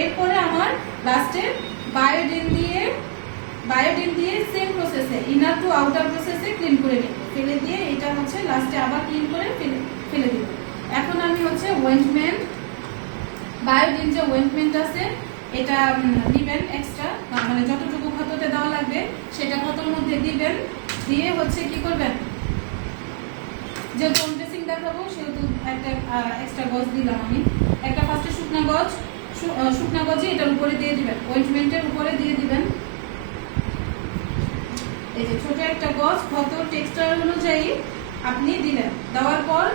এরপরে আমার লাস্টে বায়োডিন দিয়ে সেম প্রসেসে ইনার টু আউটার প্রসেসে ক্লিন করে নেব, ফেলে দিয়ে এটা হচ্ছে লাস্টে আবার ক্লিন করে ফেলে দেব। এখন আমি হচ্ছে ওয়েন্টমেন্ট, বায়োডিন যে ওয়েন্টমেন্ট আছে এটা দিবেন এক্সট্রা, মানে যতটুকু ক্ষততে দেওয়া লাগবে সেটা ক্ষতর মধ্যে দিবেন, দিয়ে হচ্ছে কি করবেন, যেহেতু হোম ড্রেসিং দেখাবো সেহেতু একটা এক্সট্রা গজ দিলাম আমি। একটা ফার্স্টে শুকনা গজে এটার উপরে দিয়ে দিবেন, ওয়েন্টমেন্টের উপরে দিয়ে দিবেন। এই যে ছোট একটা গজ ক্ষত টেক্সচার অনুযায়ী আপনি দিলেন, দেওয়ার পর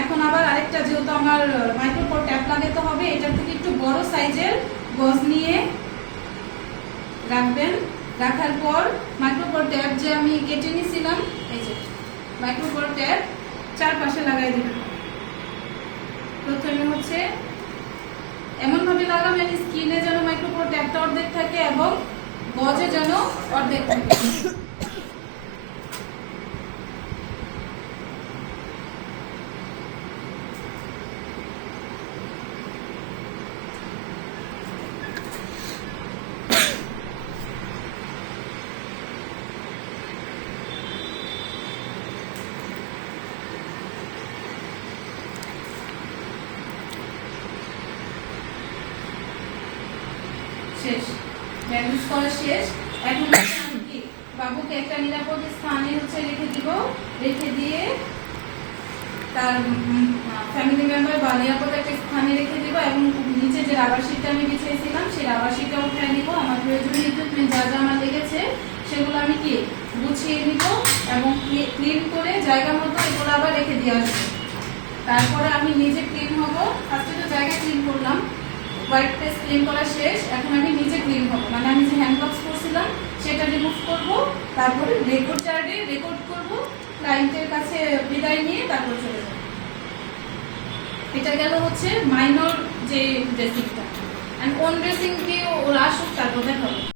এখন আবার আরেকটা, যেহেতু আমার মাইক্রোপোর ট্যাপ লাগাতে হবে, এটার থেকে একটু বড় সাইজের গজ নিয়ে রাখবেন। রাখার পর মাইক্রোপোর ট্যাপ যে আমি কেটে নিয়েছিলাম, এই যে মাইক্রোপোর ট্যাপ চারপাশে লাগাই দিবেন। প্রথমে হচ্ছে এমন ভাবে লাগাবেন স্কিনে যেন মাইক্রোপোর ট্যাপটা অর্ধেক থাকে এবং গজে যেন অর্ধেক থাকে। শেষ, ব্যান্ডেজ করা শেষ। এখন কি বাবুকে একটা নিরাপদ স্থানে হচ্ছে রেখে দিব, রেখে দিয়ে তার ফ্যামিলি মেম্বার বা নিরাপদ একটা স্থানে রেখে দিব এবং নিচে যে রাবার শিটটা আমি বিছিয়েছিলাম সেই রাবার শিটটা উঠিয়ে দিব। আমার প্রয়োজনীয় ইকুইপমেন্ট যা যা আমার লেগেছে সেগুলো আমি কি গুছিয়ে নিব এবং ক্লিন করে জায়গা মতো এগুলো আবার রেখে দিয়ে আসবো। তারপরে আমি নিজে ক্লিন হব। ফার্স্টে তো জায়গা ক্লিন করলাম, হোয়াইট পেস্ট ক্লিন করা শেষ, এখন আমি নিজে ক্লিন হবো, মানে আমি যে হ্যান্ড গ্লাভস পরছিলাম সেটা রিমুভ করব, তারপরে রেকর্ড চার্টে রেকর্ড করব, ক্লায়েন্টের কাছে বিদায় নিয়ে তারপর চলে যাব। এটা গেল হচ্ছে মাইনর যে ড্রেসিংটা, এন্ড ওন ড্রেসিং কি ওরা আসুক তারপর দেখাবো।